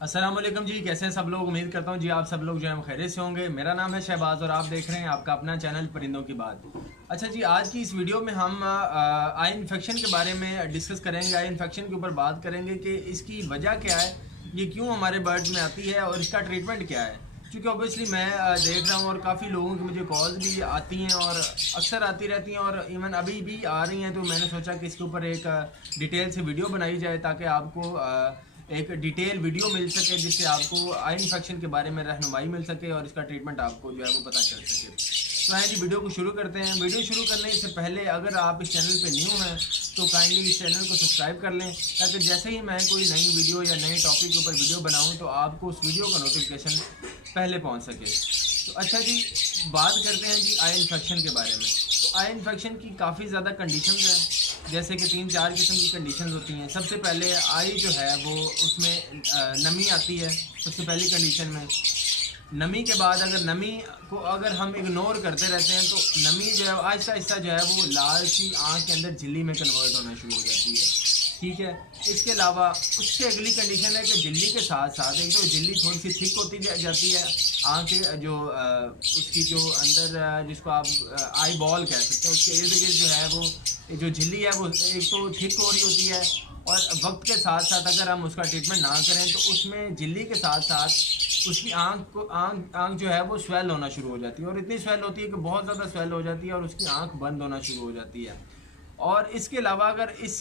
अस्सलाम वालेकुम जी, कैसे हैं सब लोग। उम्मीद करता हूँ जी आप सब लोग जो है खैरियत से होंगे। मेरा नाम है शहबाज और आप देख रहे हैं आपका अपना चैनल परिंदों की बात। अच्छा जी, आज की इस वीडियो में हम आई इन्फेक्शन के बारे में डिस्कस करेंगे। आई इन्फेक्शन के ऊपर बात करेंगे कि इसकी वजह क्या है, ये क्यों हमारे बर्ड्स में आती है और इसका ट्रीटमेंट क्या है। क्योंकि ऑब्वियसली मैं देख रहा हूँ और काफ़ी लोगों की मुझे कॉल्स भी आती हैं और अक्सर आती रहती हैं और इवन अभी भी आ रही हैं। तो मैंने सोचा कि इसके ऊपर एक डिटेल से वीडियो बनाई जाए ताकि आपको एक डिटेल वीडियो मिल सके, जिससे आपको आई इन्फेक्शन के बारे में रहनुमाई मिल सके और इसका ट्रीटमेंट आपको जो है वो पता चल सके। तो आइए जी वीडियो को शुरू करते हैं। वीडियो शुरू करने से पहले अगर आप इस चैनल पे न्यू हैं तो काइंडली इस चैनल को सब्सक्राइब कर लें, ताकि जैसे ही मैं कोई नई वीडियो या नए टॉपिक के ऊपर वीडियो बनाऊं तो आपको उस वीडियो का नोटिफिकेशन पहले पहुंच सके। तो अच्छा जी, बात करते हैं जी आई इन्फेक्शन के बारे में। तो आई इन्फेक्शन की काफ़ी ज़्यादा कंडीशंस हैं, जैसे कि 3-4 किस्म की कंडीशंस होती हैं। सबसे पहले आई जो है वो उसमें नमी आती है। सबसे पहली कंडीशन में नमी के बाद अगर हम इग्नोर करते रहते हैं तो नमी जो है आहिस्ता आहिस्ता जो है वो लाल सी आँख के अंदर झिल्ली में कन्वर्ट होना शुरू हो जाती है। ठीक है, इसके अलावा उससे अगली कंडीशन है कि झिल्ली के साथ साथ एक तो झिल्ली थोड़ी सी थिक होती जाती है। आँख जो उसकी जो अंदर जिसको आप आई बॉल कह सकते हैं, उसके इर्द गिर्द जो है वो जो झिल्ली है वो एक तो थिक हो रही होती है। और वक्त के साथ साथ अगर हम उसका ट्रीटमेंट ना करें तो उसमें झिल्ली के साथ साथ उसकी आँख जो है वो स्वेल होना शुरू हो जाती है, और इतनी स्वेल होती है कि बहुत ज़्यादा स्वेल हो जाती है और उसकी आँख बंद होना शुरू हो जाती है। और इसके अलावा अगर इस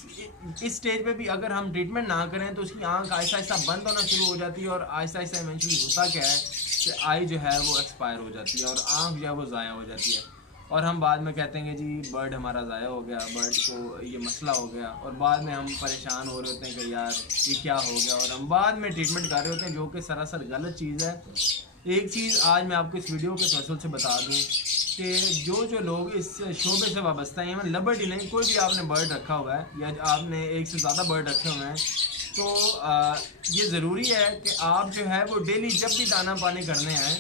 स्टेज पे भी अगर हम ट्रीटमेंट ना करें तो उसकी आंख आहिस्ता आहिस्ता बंद होना शुरू हो जाती है, और आहिस्ता आहिस्ता इवेंचुअली होता क्या है कि आई जो है वो एक्सपायर हो जाती है और आंख जो है वो ज़ाया हो जाती है। और हम बाद में कहते हैं कि जी बर्ड हमारा ज़ाया हो गया, बर्ड को ये मसला हो गया, और बाद में हम परेशान हो रहे होते हैं कि यार ये क्या हो गया, और हम बाद में ट्रीटमेंट कर रहे होते हैं, जो कि सरासर गलत चीज़ है। एक चीज़ आज मैं आपको इस वीडियो के तवज्जुह से बता दूं कि जो लोग इस शोबे से वाबस्ता हैं, मैं लबर्ड ही नहीं, कोई भी आपने बर्ड रखा हुआ है या आपने एक से ज़्यादा बर्ड रखे हुए हैं, तो ये ज़रूरी है कि आप जो है वो डेली जब भी दाना पानी करने आएँ,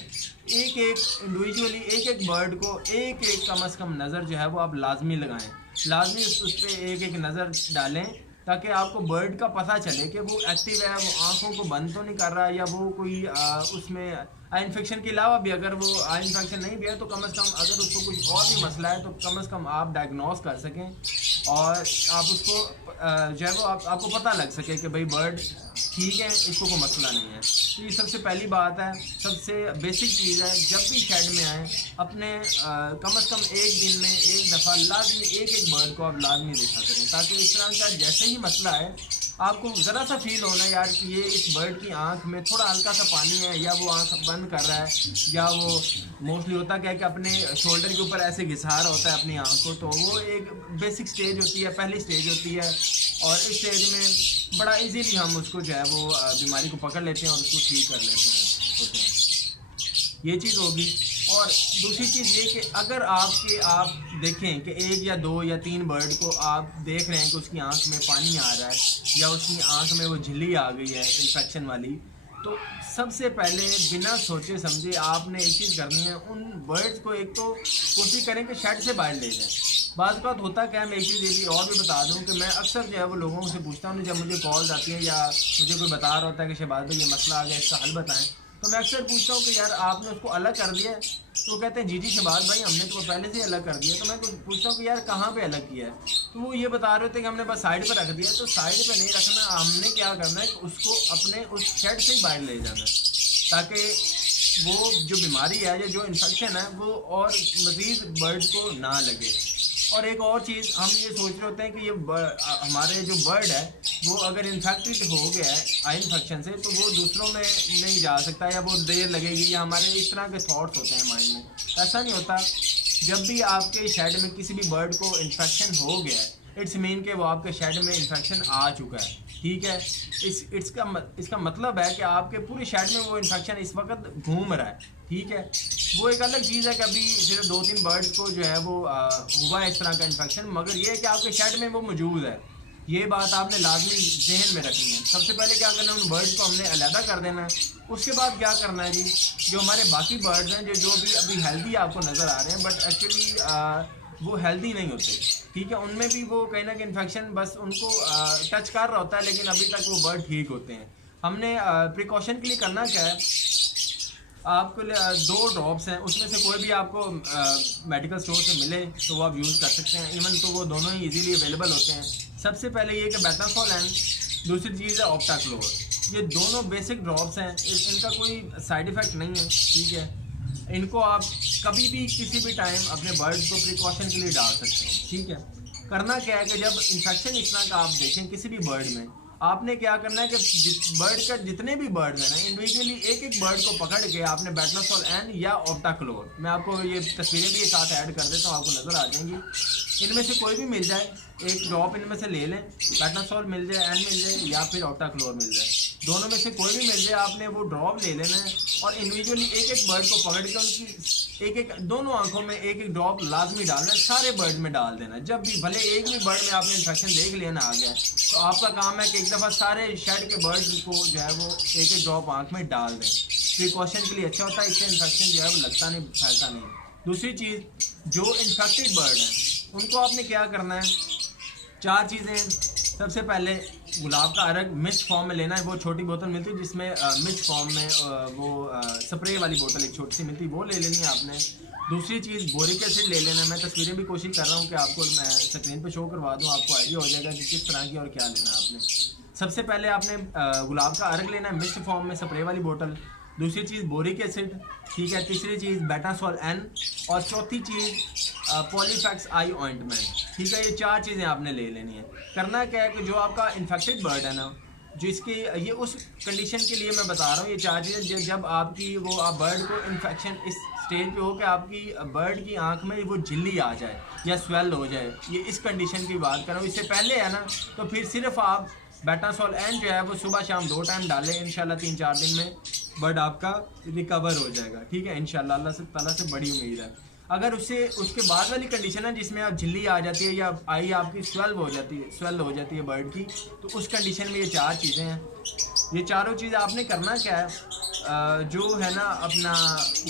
एक एक इंडिविजुअली एक एक बर्ड को एक एक कम से कम नज़र जो है वो आप लाजमी लगाएं। लाजमी उस पर एक एक नज़र डालें, ताकि आपको बर्ड का पता चले कि वो एक्टिव है, वो आंखों को बंद तो नहीं कर रहा, या वो कोई उसमें आई इन्फेक्शन के अलावा भी अगर वो आई इन्फेक्शन नहीं भी है तो कम से कम अगर उसको कुछ और भी मसला है तो कम से कम आप डायग्नोस कर सकें और आप उसको जो है वो आपको पता लग सके कि भाई बर्ड ठीक है, इसको कोई मसला नहीं है। तो ये सबसे पहली बात है, सबसे बेसिक चीज़ है। जब भी शेड में आए अपने कम से कम एक दिन में एक दफ़ा लाजमी एक एक बर्ड को आप लाजमी देखा करें, ताकि इस तरह का जैसे ही मसला है आपको ज़रा सा फील होना यार कि ये इस बर्ड की आंख में थोड़ा हल्का सा पानी है, या वो आंख बंद कर रहा है, या वो मोस्टली होता क्या है कि अपने शोल्डर के ऊपर ऐसे घिसा रहा होता है अपनी आंख को। तो वो एक बेसिक स्टेज होती है, पहली स्टेज होती है, और इस स्टेज में बड़ा इजीली हम उसको जो है वो बीमारी को पकड़ लेते हैं और उसको ठीक कर लेते हैं। ये चीज़ होगी। और दूसरी चीज़ ये कि अगर आप देखें कि एक या दो या तीन बर्ड को आप देख रहे हैं कि उसकी आंख में पानी आ रहा है या उसकी आंख में वो झिल्ली आ गई है इन्फेक्शन वाली, तो सबसे पहले बिना सोचे समझे आपने एक चीज़ करनी है, उन बर्ड्स को एक तो कोशिश करें कि शेड से बाहर ले जाएं। बात बात होता क्या है, मैं एक चीज़ ये भी और भी बता दूं कि मैं अक्सर जो है वो लोगों से पूछता हूँ, जब मुझे कॉल्स आती हैं या मुझे कोई बता रहा होता है कि शहबाज भाई ये मसला आ गया, इसका हल बताएं, तो मैं अक्सर पूछता हूँ कि यार आपने उसको अलग कर दिया है? तो कहते हैं जी जी शहबाज भाई हमने तो पहले से ही अलग कर दिया। तो मैं पूछता हूँ कि यार कहाँ पे अलग किया है? तो वो ये बता रहे थे कि हमने बस साइड पर रख दिया। तो साइड पे नहीं रखना, हमने क्या करना है कि उसको अपने उस शेड से ही बाहर ले जाना है, ताकि वो जो बीमारी है या जो इन्फेक्शन है वो और मज़ीद बर्ड को ना लगे। और एक और चीज़ हम ये सोच रहे होते हैं कि ये हमारे जो बर्ड है वो अगर इन्फेक्टेड हो गया है आई इन्फेक्शन से तो वो दूसरों में नहीं जा सकता, या वो देर लगेगी, या हमारे इस तरह के थॉट्स होते हैं माइंड में। ऐसा नहीं होता। जब भी आपके शेड में किसी भी बर्ड को इन्फेक्शन हो गया है, इट्स मीन कि वो आपके शेड में इन्फेक्शन आ चुका है। ठीक है, इसका मतलब है कि आपके पूरे शेड में वो इन्फेक्शन इस वक्त घूम रहा है। ठीक है, वो एक अलग चीज़ है कि अभी सिर्फ 2-3 बर्ड्स को जो है वो हुआ है इस तरह का इन्फेक्शन, मगर ये है कि आपके शेड में वो मौजूद है। ये बात आपने लाजमी जहन में रखनी है। सबसे पहले क्या करना है, उन बर्ड्स को हमने अलहदा कर देना है। उसके बाद क्या करना है जी, जो हमारे बाकी बर्ड्स हैं जो भी अभी हेल्दी आपको नज़र आ रहे हैं बट एक्चुअली वो हेल्दी नहीं होते। ठीक है, उनमें भी वो कहीं ना कहीं इन्फेक्शन बस उनको टच कर रहा होता है, लेकिन अभी तक वो बर्ड ठीक होते हैं। हमने प्रिकॉशन के लिए करना क्या है, आपको 2 ड्रॉप्स हैं, उसमें से कोई भी आपको मेडिकल स्टोर से मिले तो वो आप यूज़ कर सकते हैं। इवन तो वो दोनों ही इजीली अवेलेबल होते हैं। सबसे पहले ये कि बेटासोल एंड दूसरी चीज़ है ऑप्टाक्लोर। ये दोनों बेसिक ड्रॉप्स हैं, इनका कोई साइड इफ़ेक्ट नहीं है, ठीक है। इनको आप कभी भी किसी भी टाइम अपने बर्ड्स को प्रिकॉशन के लिए डाल सकते हैं, ठीक है। करना क्या है कि जब इन्फेक्शन इस तरह का आप देखें किसी भी बर्ड में, आपने क्या करना है कि बर्ड का जितने भी बर्ड हैं ना, इंडिविजुअली एक एक बर्ड को पकड़ के आपने बेटासोल एन या ऑप्टाक्लोर, मैं आपको ये तस्वीरें भी साथ ऐड कर देता हूँ, आपको नज़र आ जाएंगी। इनमें से कोई भी मिल जाए, एक ड्रॉप इनमें से ले लें, बेटासोल मिल जाए, एन मिल जाए या फिर ऑप्टाक्लोर मिल जाए, दोनों में से कोई भी मिल जाए, आपने वो ड्रॉप ले लेना है और इंडिविजुअली एक एक बर्ड को पकड़ के उनकी एक एक दोनों आंखों में एक एक ड्रॉप लाजमी डालना है, सारे बर्ड में डाल देना। जब भी भले एक भी बर्ड में आपने इन्फेक्शन देख लिया ना आ गया, तो आपका काम है कि एक दफ़ा सारे शेड के बर्ड्स को जो है वो एक एक ड्रॉप आंख में डाल दें। प्रिकॉशन के लिए अच्छा होता है, इससे इन्फेक्शन जो है वो लगता नहीं, फैलता नहीं। दूसरी चीज़, जो इन्फेक्टेड बर्ड हैं उनको आपने क्या करना है, 4 चीज़ें। सबसे पहले गुलाब का अरग मिस्ट फॉर्म में लेना है, वो छोटी बोतल मिलती है जिसमें मिस्ट फॉर्म में वो स्प्रे वाली बोतल एक छोटी सी मिलती है, वो ले लेनी है आपने। दूसरी चीज़ बोरिक एसिड ले लेना है। मैं तस्वीरें भी कोशिश कर रहा हूँ कि आपको मैं स्क्रीन पे शो करवा दूँ, आपको आइडिया हो जाएगा कि किस तरह की और क्या लेना है आपने। सबसे पहले आपने गुलाब का अरग लेना है मिस्ट फॉर्म में, स्प्रे वाली बोतल। दूसरी चीज़ बोरिक एसिड, ठीक है। तीसरी चीज़ बेटासोल एन और चौथी चीज़ पॉलीफैक्स आई ऑइंटमेंट, ठीक है। ये 4 चीज़ें आपने ले लेनी है। करना क्या है कि जो आपका इन्फेक्टेड बर्ड है ना, जो इसकी ये उस कंडीशन के लिए मैं बता रहा हूँ, ये 4 चीज़ें जब आपकी वो आप बर्ड को इन्फेक्शन इस स्टेज पे हो कि आपकी बर्ड की आंख में वो झिल्ली आ जाए या स्वेल हो जाए, ये इस कंडीशन की बात कर रहा हूँ। इससे पहले है ना, तो फिर सिर्फ आप बेटासोल एन जो है वो सुबह शाम 2 टाइम डालें, इंशाल्लाह 3-4 दिन में बर्ड आपका रिकवर हो जाएगा, ठीक है, इंशाल्लाह। अल्लाह से ताला से बड़ी उम्मीद है। अगर उसके बाद वाली कंडीशन है जिसमें आप झिल्ली आ जाती है या आई आपकी स्वेल हो जाती है बर्ड की, तो उस कंडीशन में ये 4 चीज़ें हैं। ये चारों चीज़ें आपने करना क्या है, जो है ना अपना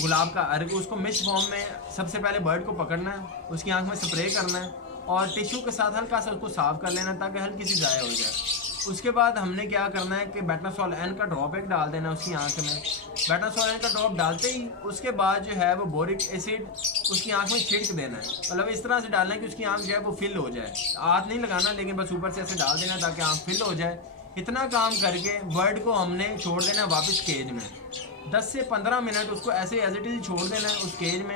गुलाब का अर्क, उसको मिक्स फॉर्म में सबसे पहले बर्ड को पकड़ना है, उसकी आंख में स्प्रे करना है और टिश्यू के साथ हल्का सा उसको साफ़ कर लेना ताकि हल्की सी ज़ाया हो जाए। उसके बाद हमने क्या करना है कि बेटासोल एन का ड्रॉप एक डाल देना उसकी आंख में। बेटासोल एन का ड्रॉप डालते ही उसके बाद जो है वो बोरिक एसिड उसकी आंख में छिड़क देना है, मतलब इस तरह से डालना है कि उसकी आंख जो है वो फिल हो जाए। हाथ नहीं लगाना, लेकिन बस ऊपर से ऐसे डाल देना ताकि आंख फिल हो जाए। इतना काम करके बर्ड को हमने छोड़ देना वापस केज में, 10 से 15 मिनट उसको ऐसे एज इट इज छोड़ देना है उस केज में।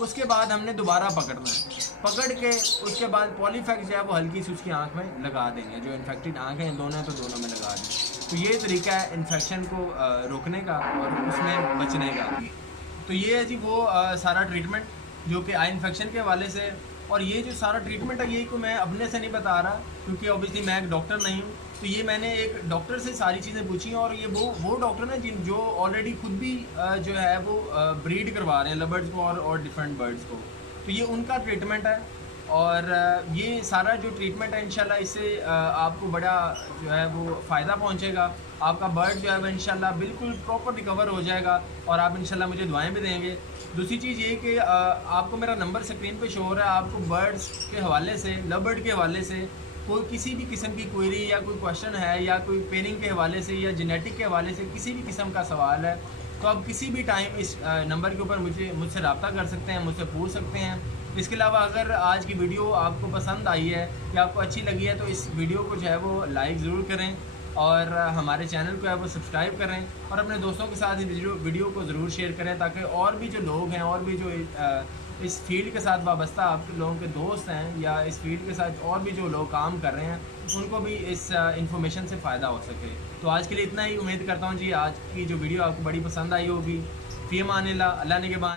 उसके बाद हमने दोबारा पकड़ना है, पकड़ के उसके बाद पॉलीफैक्स जो है वो हल्की सी उसकी आंख में लगा देंगे। जो इन्फेक्टेड आंखें हैं दोनों हैं तो दोनों में लगा दें। तो ये तरीका है इन्फेक्शन को रोकने का और उसमें बचने का। तो ये है जी वो सारा ट्रीटमेंट जो कि आई इन्फेक्शन के हवाले से। और ये जो सारा ट्रीटमेंट है ये को मैं अपने से नहीं बता रहा, क्योंकि ऑब्वियसली मैं एक डॉक्टर नहीं हूँ। तो ये मैंने एक डॉक्टर से सारी चीज़ें पूछी और ये वो डॉक्टर हैं जिन जो ऑलरेडी खुद भी जो है वो ब्रीड करवा रहे हैं लबर्ड्स को और डिफरेंट बर्ड्स को। तो ये उनका ट्रीटमेंट है और ये सारा जो ट्रीटमेंट है इंशाल्लाह इससे आपको बड़ा जो है वो फ़ायदा पहुंचेगा। आपका बर्ड जो है वो इंशाल्लाह बिल्कुल प्रॉपर रिकवर हो जाएगा और आप इंशाल्लाह मुझे दुआएं भी देंगे। दूसरी चीज़ ये कि आपको मेरा नंबर स्क्रीन पे शो हो रहा है। आपको बर्ड्स के हवाले से, लव बर्ड के हवाले से कोई किसी भी किस्म की क्वेरी या कोई क्वेश्चन है या कोई पेनिंग के हवाले से या जेनेटिक के हवाले से किसी भी किस्म का सवाल है, तो आप किसी भी टाइम इस नंबर के ऊपर मुझसे रब्ता कर सकते हैं, मुझसे पूछ सकते हैं। इसके अलावा अगर आज की वीडियो आपको पसंद आई है या आपको अच्छी लगी है तो इस वीडियो को जो है वो लाइक ज़रूर करें और हमारे चैनल को है वो सब्सक्राइब करें और अपने दोस्तों के साथ वीडियो को ज़रूर शेयर करें ताकि और भी जो लोग हैं और भी जो इस फील्ड के साथ वाबस्ता आपके लोगों के दोस्त हैं या इस फील्ड के साथ और भी जो लोग काम कर रहे हैं उनको भी इस इंफॉर्मेशन से फ़ायदा हो सके। तो आज के लिए इतना ही। उम्मीद करता हूँ जी आज की जो वीडियो आपको बड़ी पसंद आई होगी। फ़ी अमान अल्लाह, अल्लाह निगहबान।